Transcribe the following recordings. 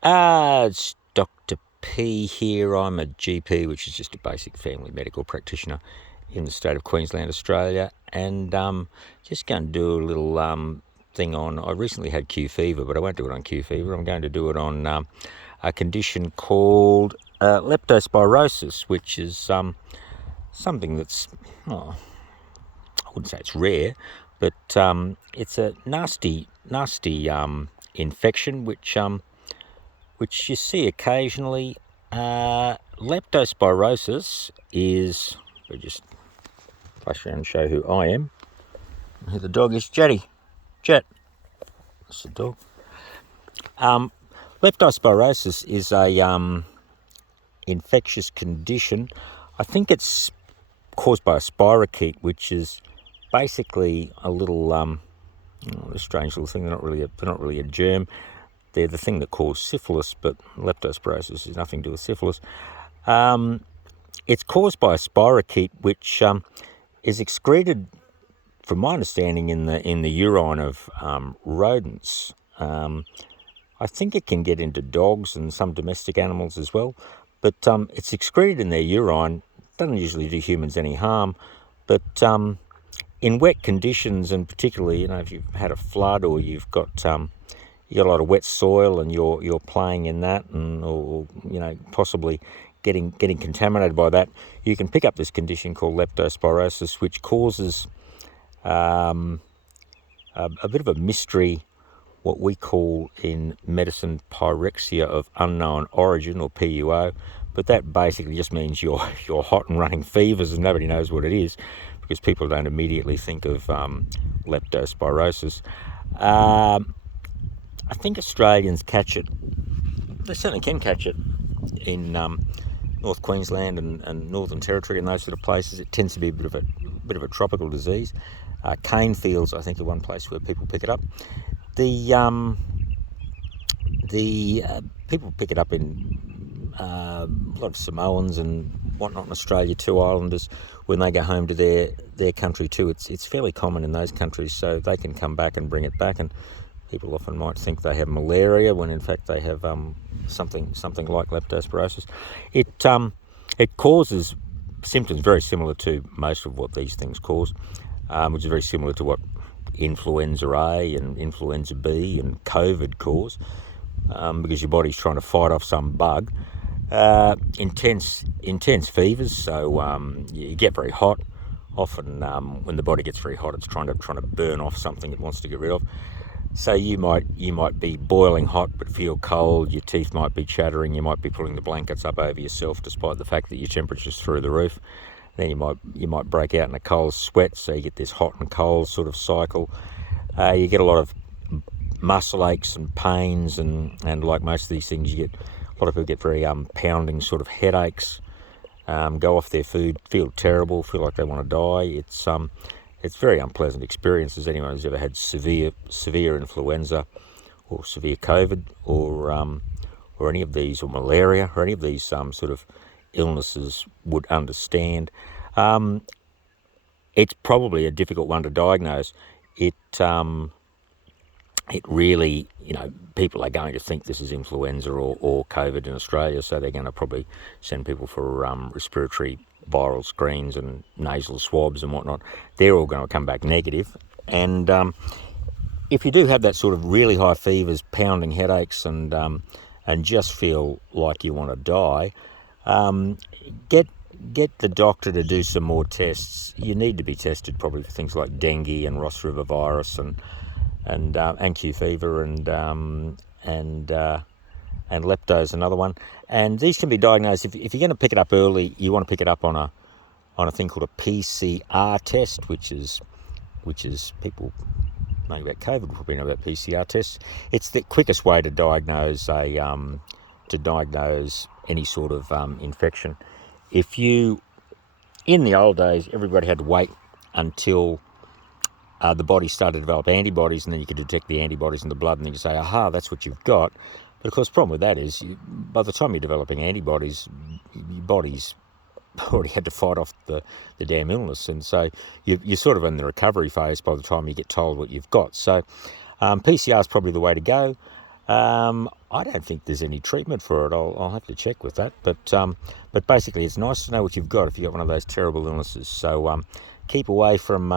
It's Dr. P here. I'm a GP, which is just a basic family medical practitioner in the state of Queensland, Australia, and just going to do a little thing on. I recently had Q fever, but I won't do it on Q fever. I'm going to do it on a condition called leptospirosis, which is something that's, oh, I wouldn't say it's rare, but it's a nasty infection which you see occasionally. Leptospirosis is, I'll just flash around and show who I am. Who the dog is. Jetty. Jet. That's the dog. Leptospirosis is a infectious condition. I think it's caused by a spirochete, which is basically a little a strange little thing. They're not really a germ. They're the thing that caused syphilis, but leptospirosis has nothing to do with syphilis. It's caused by a spirochete, which is excreted, from my understanding, in the urine of rodents. I think it can get into dogs and some domestic animals as well, but it's excreted in their urine. Doesn't usually do humans any harm, but in wet conditions, and particularly, if you've had a flood or you've got you got a lot of wet soil and you're playing in that, and or possibly getting contaminated by that, you can pick up this condition called leptospirosis, which causes a bit of a mystery, what we call in medicine pyrexia of unknown origin, or PUO, but that basically just means you're hot and running fevers and nobody knows what it is, because people don't immediately think of leptospirosis. I think Australians catch it. They certainly can catch it in North Queensland and Northern Territory and those sort of places. It tends to be a bit of a tropical disease. Cane fields, I think, are one place where people pick it up. The people pick it up in a lot of Samoans and whatnot in Australia too, Islanders, when they go home to their country too. It's fairly common in those countries, so they can come back and bring it back, and people often might think they have malaria when in fact they have something like leptospirosis. It causes symptoms very similar to most of what these things cause, which is very similar to what influenza A and influenza B and COVID cause, because your body's trying to fight off some bug. Intense fevers, so you get very hot. Often when the body gets very hot, it's trying to burn off something it wants to get rid of. So you might be boiling hot but feel cold. Your teeth might be chattering. You might be pulling the blankets up over yourself, despite the fact that your temperature's through the roof. Then you might break out in a cold sweat, so you get this hot and cold sort of cycle. You get a lot of muscle aches and pains, and like most of these things, you get a lot of people get very pounding sort of headaches. Go off their food, feel terrible, feel like they want to die. It's very unpleasant experience. As anyone who's ever had severe influenza or severe COVID or any of these, or malaria, or any of these sort of illnesses would understand. It's probably a difficult one to diagnose. It really, people are going to think this is influenza or COVID in Australia, so they're going to probably send people for respiratory viral screens and nasal swabs and whatnot. They're all going to come back negative. And if you do have that sort of really high fevers, pounding headaches, and just feel like you want to die, get the doctor to do some more tests. You need to be tested probably for things like dengue and Ross River virus and Q fever and lepto is another one. And these can be diagnosed. If you're going to pick it up early, you want to pick it up on a thing called a PCR test, which is people knowing about COVID will probably know about PCR tests. It's the quickest way to diagnose any sort of infection. In the old days, everybody had to wait until the body started to develop antibodies, and then you could detect the antibodies in the blood, and then you say, aha, that's what you've got. But of course, the problem with that is, by the time you're developing antibodies, your body's already had to fight off the damn illness, and so you're sort of in the recovery phase by the time you get told what you've got. So PCR is probably the way to go. I don't think there's any treatment for it. I'll have to check with that. But basically, it's nice to know what you've got if you've got one of those terrible illnesses. So keep away from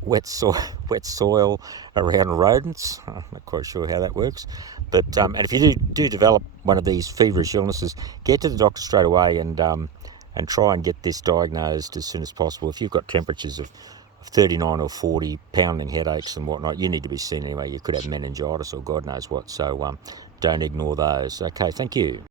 wet soil around rodents. I'm not quite sure how that works. But and if you do develop one of these feverish illnesses, get to the doctor straight away and try and get this diagnosed as soon as possible. If you've got temperatures of 39 or 40, pounding headaches and whatnot, you need to be seen anyway. You could have meningitis or God knows what. So don't ignore those. Okay, thank you.